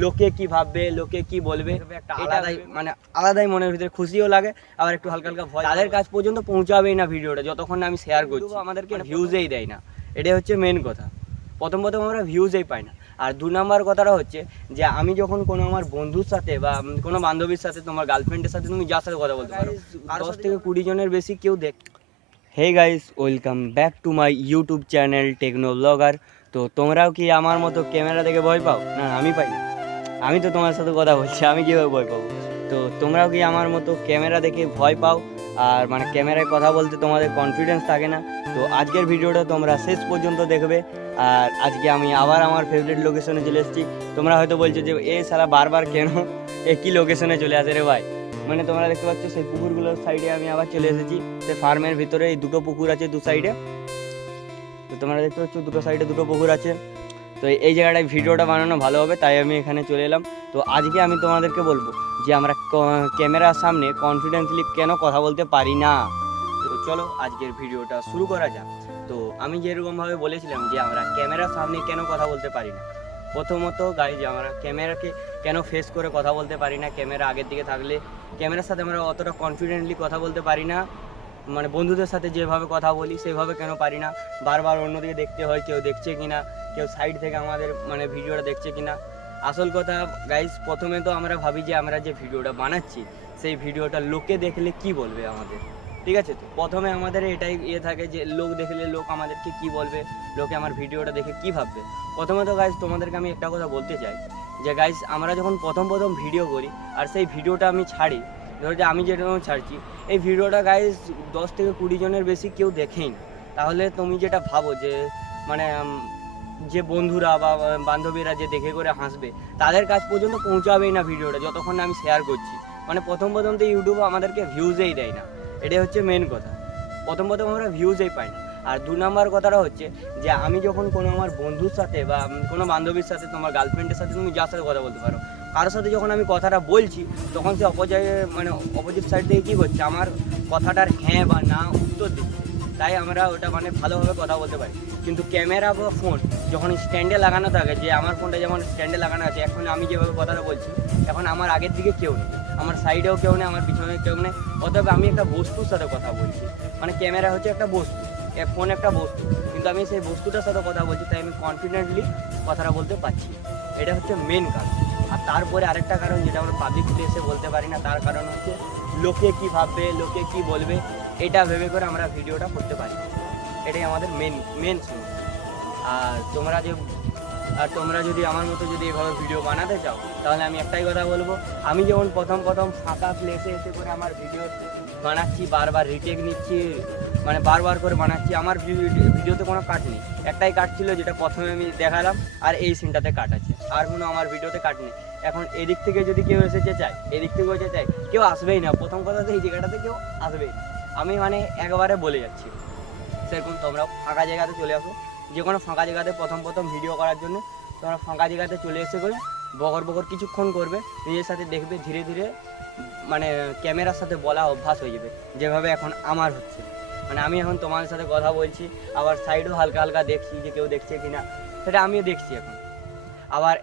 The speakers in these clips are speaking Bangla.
লোকে কি ভাববে, লোকে কি বলবে, একটা আলাদাই মনের ভিতরে খুশিও লাগে, আবার একটু হালকা হালকা ভয়। তাদের কাছ পর্যন্ত পৌঁছাবেই না ভিডিওটা যতক্ষণ না আমি শেয়ার করছি। আমাদেরকে ভিউজেই দেয় না, এটাই হচ্ছে মেন কথা। প্রথম আমরা ভিউজেই পাই না। আর 2 নাম্বার কথাটা হচ্ছে যে আমি যখন কোনো আমার বন্ধুর সাথে বা কোনো বান্ধবীর সাথে, তোমার গার্লফ্রেন্ডের সাথে তুমি যার সাথে কথা বলতে পারো, 10 থেকে 20 জনের বেশি কেউ দেখ। Hey guys, welcome back to my YouTube channel techno blogger. তো তোমরাও কি আমার মতো ক্যামেরা দেখে ভয় পাও? না, আমি পাই না। আমি তো তোমার সাথে কথা বলছি, আমি কীভাবে ভয় পাবো? তো তোমরাও কি আমার মতো ক্যামেরা দেখে ভয় পাও আর ক্যামেরায় কথা বলতে তোমাদের কনফিডেন্স থাকে না? তো আজকের ভিডিওটা তোমরা শেষ পর্যন্ত দেখবে। আর আজকে আমি আবার আমার ফেভারিট লোকেশনে চলে এসেছি। তোমরা হয়তো বলছো যে এ সারা বারবার কেন একই লোকেশনে চলে আসে রে ভাই। তোমরা দেখতে পাচ্ছ সেই পুকুরগুলোর সাইডে আমি আবার চলে এসেছি। সেই ফার্মের ভিতরে এই 2টো পুকুর আছে 2 সাইডে। তো তোমরা দেখতে পাচ্ছ 2টো সাইডে 2টো পুকুর আছে। তো এই জায়গাটায় ভিডিওটা বানানো ভালো হবে, তাই আমি এখানে চলে এলাম। তো আজকে আমি তোমাদেরকে বলবো যে আমরা ক্যামেরার সামনে কনফিডেন্টলি কেন কথা বলতে পারি না। তো চলো আজকের ভিডিওটা শুরু করা যাক। তো আমি যেরকমভাবে বলেছিলাম যে আমরা ক্যামেরার সামনে কেন কথা বলতে পারি না। প্রথমত গাইজ, আমরা ক্যামেরাকে কেন ফেস করে কথা বলতে পারি না, ক্যামেরা আগের দিকে থাকলে ক্যামেরার সাথে আমরা অতটা কনফিডেন্টলি কথা বলতে পারি না। বন্ধুদের সাথে যেভাবে কথা বলি সেভাবে কেন পারি না। বারবার অন্যদিকে দেখতে হয়, কেউ দেখছে কিনা, কেউ সাইড থেকে আমাদের ভিডিওটা দেখছে কিনা। আসল কথা গাইজ, প্রথমে তো আমরা ভাবি যে আমরা যে ভিডিওটা বানাচ্ছি সেই ভিডিওটা লোকে দেখলে কি বলবে আমাদের, ঠিক আছে? তো প্রথমে আমাদের এটাই থাকে যে লোক দেখলে লোক আমাদেরকে কি বলবে, লোকে আমার ভিডিওটা দেখে কি ভাববে। প্রথমে তো গাইজ তোমাদেরকে আমি একটা কথা বলতে চাই যে গাইজ, আমরা যখন প্রথম ভিডিও করি আর সেই ভিডিওটা আমি ছাড়ি, ধরো যে আমি যেরকম ছাড়ছি এই ভিডিওটা গাইজ 10 থেকে 20 জনের বেশি কেউ দেখেই না, তাহলে তুমি যেটা ভাবো যে যে বন্ধুরা বা বান্ধবীরা যে দেখে করে হাসবে, তাদের কাছ পর্যন্ত পৌঁছাবেই না ভিডিওটা যতক্ষণ না আমি শেয়ার করছি। প্রথম তো ইউটিউব আমাদেরকে ভিউজেই দেয় না, এটাই হচ্ছে মেন কথা। প্রথম আমরা ভিউজেই পাই না। আর 2 নাম্বার কথাটা হচ্ছে যে আমি যখন কোনো আমার বন্ধুর সাথে বা কোনো বান্ধবীর সাথে, তোমার গার্লফ্রেন্ডের সাথে তুমি যার সাথে কথা বলতে পারো, কারোর সাথে যখন আমি কথাটা বলছি তখন সে অপোজিট সাইড থেকে কী করছে, আমার কথাটার হ্যাঁ বা না উত্তর দিচ্ছে। তাই আমরা ওটা ভালোভাবে কথা বলতে পারি। কিন্তু ক্যামেরা বা ফোন যখন স্ট্যান্ডে লাগানো থাকে, যে আমার ফোনটা যেমন স্ট্যান্ডে লাগানো আছে, এখন আমি যেভাবে কথাটা বলছি, এখন আমার আগের দিকে কেউ নেই, আমার সাইডেও কেউ নেই, আমার পিছনে কেউ নেই, অতএব আমি একটা বস্তুর সাথে কথা বলছি। ক্যামেরা হচ্ছে একটা বস্তু, ফোন একটা বস্তু, কিন্তু আমি সেই বস্তুটার সাথে কথা বলছি, তাই আমি কনফিডেন্টলি কথাটা বলতে পারছি। এটা হচ্ছে মেন কারণ। আর তারপরে আরেকটা কারণ যেটা আমরা পাবলিক প্লেসে বলতে পারি না, তার কারণ হচ্ছে লোকে কি ভাববে, লোকে কি বলবে, এটা ভেবে করে আমরা ভিডিওটা করতে পারি। এটাই আমাদের মেন সমস্যা। আর তোমরা যদি আমার মতো যদি এভাবে ভিডিও বানাতে চাও, তাহলে আমি একটাই কথা বলবো, আমি যেমন প্রথম ফাঁকা প্লেসে এসে করে আমার ভিডিও বানাচ্ছি, বারবার রিটেক নিচ্ছি, বারবার করে বানাচ্ছি, আমার ভিডিওতে কোনো কাট নেই। একটাই কাট ছিল যেটা প্রথমে আমি দেখালাম, আর এই সিনটাতে কাট আছে, আর কোনো আমার ভিডিওতে কাট নেই। এখন এদিক থেকে যদি কেউ এসেছে চাই, এদিক থেকেও এসে চাই, কেউ আসবেই না। প্রথম কথা তো এই জায়গাটাতে কেউ আসবেই না, আমি একবারে বলে যাচ্ছি। সেরকম তোমরা ফাঁকা জায়গাতে চলে আসো, যে কোনো ফাঁকা জায়গাতে প্রথম ভিডিও করার জন্য তোমরা ফাঁকা জায়গাতে চলে এসে করে বকর কিছুক্ষণ করবে, নিজের সাথে দেখবে, ধীরে ধীরে ক্যামেরার সাথে বলা অভ্যাস হয়ে যাবে, যেভাবে এখন আমার হচ্ছে। আমি এখন তোমাদের সাথে কথা বলছি, আবার সাইডও হালকা হালকা দেখছি যে কেউ দেখছে কিনা, সেটা আমিও দেখছি এখন। আবার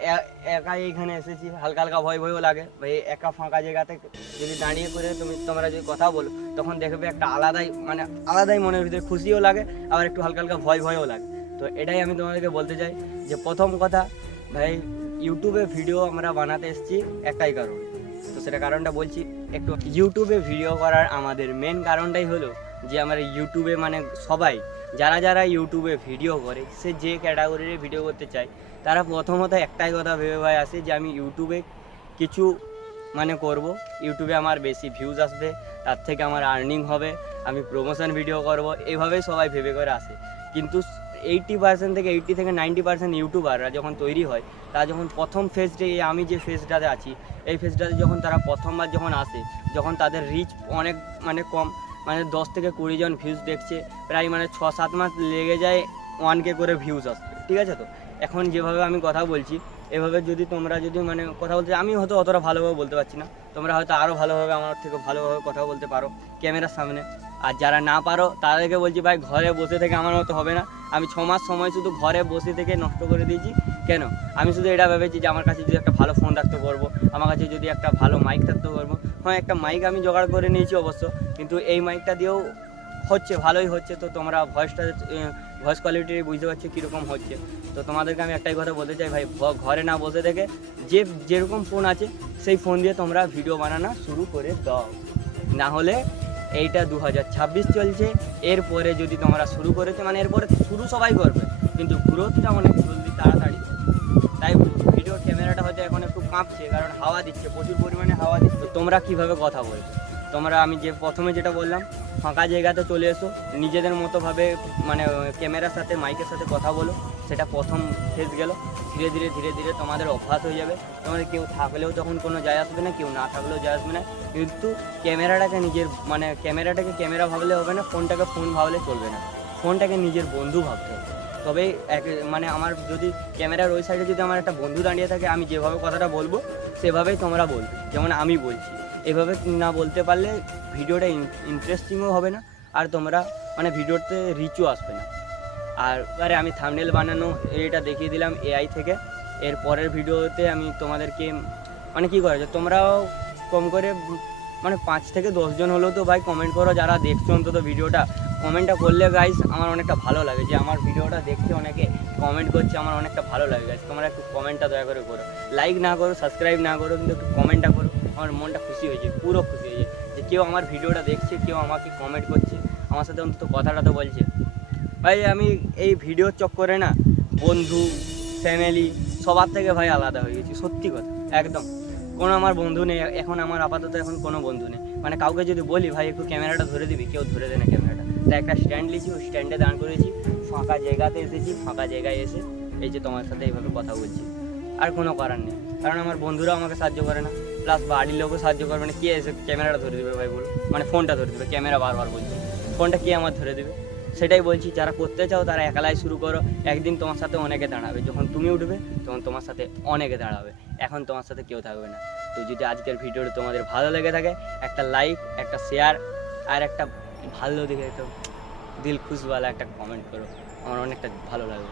একাই এখানে এসেছি, হালকা হালকা ভয়ও লাগে ভাই। একা ফাঁকা জায়গাতে যদি দাঁড়িয়ে করে তোমরা যদি কথা বলো, তখন দেখবে একটা আলাদাই মনের ভিতরে খুশিও লাগে, আবার একটু হালকা হালকা ভয়ও লাগে। তো এটাই আমি তোমাদেরকে বলতে চাই যে প্রথম কথা ভাই, ইউটিউবে ভিডিও আমরা বানাতে এসেছি একটাই কারণ। তো সেটা কারণটা বলছি একটু। ইউটিউবে ভিডিও করার আমাদের মেন কারণটাই হলো যে আমরা ইউটিউবে সবাই যারা ইউটিউবে ভিডিও করে, সে যে ক্যাটাগরির ভিডিও করতে চায়, তারা প্রথমত একটাই কথা ভেবে ভাই আসে যে আমি ইউটিউবে কিছু করব, ইউটিউবে আমার বেশি ভিউজ আসবে, তার থেকে আমার আর্নিং হবে, আমি প্রমোশন ভিডিও করব, এইভাবেই সবাই ভেবে করে আসে। কিন্তু 80% থেকে 90% ইউটিউবাররা যখন তৈরি হয়, তারা যখন প্রথম ফেজে, আমি যে ফেজটাতে আছি, এই ফেজটাতে যখন তারা প্রথমবার যখন আসে, যখন তাদের রিচ অনেক কম, 10 থেকে 20 জন ভিউজ দেখছে, প্রায় 6-7 মাস লেগে যায় 1K করে ভিউজ আসবে, ঠিক আছে? তো এখন যেভাবে আমি কথা বলছি, এভাবে যদি তোমরা কথা বলতে, আমি হয়তো অতটা ভালোভাবে বলতে পারছি না, তোমরা হয়তো আরও ভালোভাবে, আমার থেকে ভালোভাবে কথা বলতে পারো ক্যামেরার সামনে। আর যারা না পারো তাদেরকে বলছি ভাই ঘরে বসে থেকে আমার মতো হবে না। আমি 6 মাস সময় শুধু ঘরে বসে থেকে নষ্ট করে দিয়েছি। কেন? আমি শুধু এটা ভেবেছি যে আমার কাছে যদি একটা ভালো ফোন থাকতে পারবো, আমার কাছে যদি একটা ভালো মাইক থাকতে পারবো। হ্যাঁ, একটা মাইক আমি জোগাড় করে নিয়েছি অবশ্য, কিন্তু এই মাইকটা দিয়েও হচ্ছে, ভালোই হচ্ছে। তো তোমরা ভয়েস কোয়ালিটি বুঝতে পারছো কীরকম হচ্ছে। তো তোমাদেরকে আমি একটাই কথা বলতে চাই ভাই, ঘরে না বসে থেকে যেরকম ফোন আছে সেই ফোন দিয়ে তোমরা ভিডিও বানানো শুরু করে দাও। না হলে এইটা 2026 চলছে, এরপরে যদি তোমরা শুরু করেছো মানে এরপরে শুরু সবাই করবে, কিন্তু গ্রোথটা অনেক জলদি তাড়াতাড়ি। তাই ভিডিওর ক্যামেরাটা হয়তো এখন একটু কাঁপছে, কারণ হাওয়া দিচ্ছে, প্রচুর পরিমাণে হাওয়া দিচ্ছে। তোমরা কীভাবে কথা বলবে? তোমরা আমি যে প্রথমে যেটা বললাম, ফাঁকা জায়গাতে চলে এসো, নিজেদের মতোভাবে মানে ক্যামেরার সাথে মাইকের সাথে কথা বলো। সেটা প্রথম ফেজ গেল, ধীরে ধীরে ধীরে ধীরে তোমাদের অভ্যাস হয়ে যাবে। তোমাদের কেউ থাকলেও তখন কোনো যায় আসবে না, কেউ না থাকলেও যায় আসবে না। কিন্তু ক্যামেরাটাকে ক্যামেরাটাকে ক্যামেরা ভাবলে হবে না, ফোনটাকে ফোন ভাবলে চলবে না। ফোনটাকে নিজের বন্ধু ভাবতে হবে। তবেই মানে আমার যদি ক্যামেরার ওই সাইডে যদি আমার একটা বন্ধু দাঁড়িয়ে থাকে, আমি যেভাবে কথাটা বলবো সেভাবেই তোমরা বলবে, যেমন আমি বলছি। এভাবে না বলতে পারলে ভিডিওটা ইন্টারেস্টিংও হবে না, আর তোমরা মানে ভিডিওতে রিচও আসবে না। আর এবারে আমি থাম্বনেল বানানো এটা দেখিয়ে দিলাম এআই থেকে। এর পরের ভিডিওতে আমি তোমাদেরকে মানে কী করা যায়, তোমরাও কম করে মানে 5 থেকে 10 জন হলেও তো ভাই কমেন্ট করো, যারা দেখছো অন্তত ভিডিওটা। কমেন্টটা করলে গাইস আমার অনেকটা ভালো লাগে, যে আমার ভিডিওটা দেখছে অনেকে কমেন্ট করছে, আমার অনেকটা ভালো লাগে গাইস। তোমরা একটু কমেন্টটা দয়া করে করো, লাইক না করো, সাবস্ক্রাইব না করো, কিন্তু একটু কমেন্টটা করো। আমার মনটা খুশি হয়েছে, পুরো খুশি হয়েছে যে কেউ আমার ভিডিওটা দেখছে, কেউ আমাকে কমেন্ট করছে, আমার সাথে অন্তত কথাটা তো বলছে। ভাই আমি এই ভিডিওর চক্করে না বন্ধু, ফ্যামিলি সবার থেকে ভাই আলাদা হয়ে গেছি, সত্যি কথা একদম। কোনো আমার বন্ধু নেই এখন, আমার আপাতত এখন কোনো বন্ধু নেই। মানে কাউকে যদি বলি ভাই একটু ক্যামেরাটা ধরে দিবি, কেউ ধরে দেয় না ক্যামেরাটা। তাই একটা স্ট্যান্ড নিয়েছি, ওই স্ট্যান্ডে দাঁড় করেছি, ফাঁকা জায়গাতে এসেছি, ফাঁকা জায়গায় এসে এই যে তোমার সাথে এইভাবে কথা বলছি। আর কোনো করার নেই, কারণ আমার বন্ধুরাও আমাকে সাহায্য করে না, প্লাস বাড়ির লোকও সাহায্য করবে না। কে এসে ক্যামেরাটা ধরে দেবে ভাই বলো? মানে ফোনটা ধরে দেবে, ক্যামেরা বারবার বলছি, ফোনটা কে আমার ধরে দেবে? সেটাই বলছি, যারা করতে চাও তারা একালাই শুরু করো। একদিন তোমার সাথে অনেকে দাঁড়াবে, যখন তুমি উঠবে তখন তোমার সাথে অনেকে দাঁড়াবে। এখন তোমার সাথে কেউ থাকবে না। তো যদি আজকের ভিডিওটা তোমাদের ভালো লেগে থাকে, একটা লাইক, একটা শেয়ার, আর একটা ভালো দেখে একটা দিল খুশওয়ালা একটা কমেন্ট করো, আমার অনেকটা ভালো লাগবে।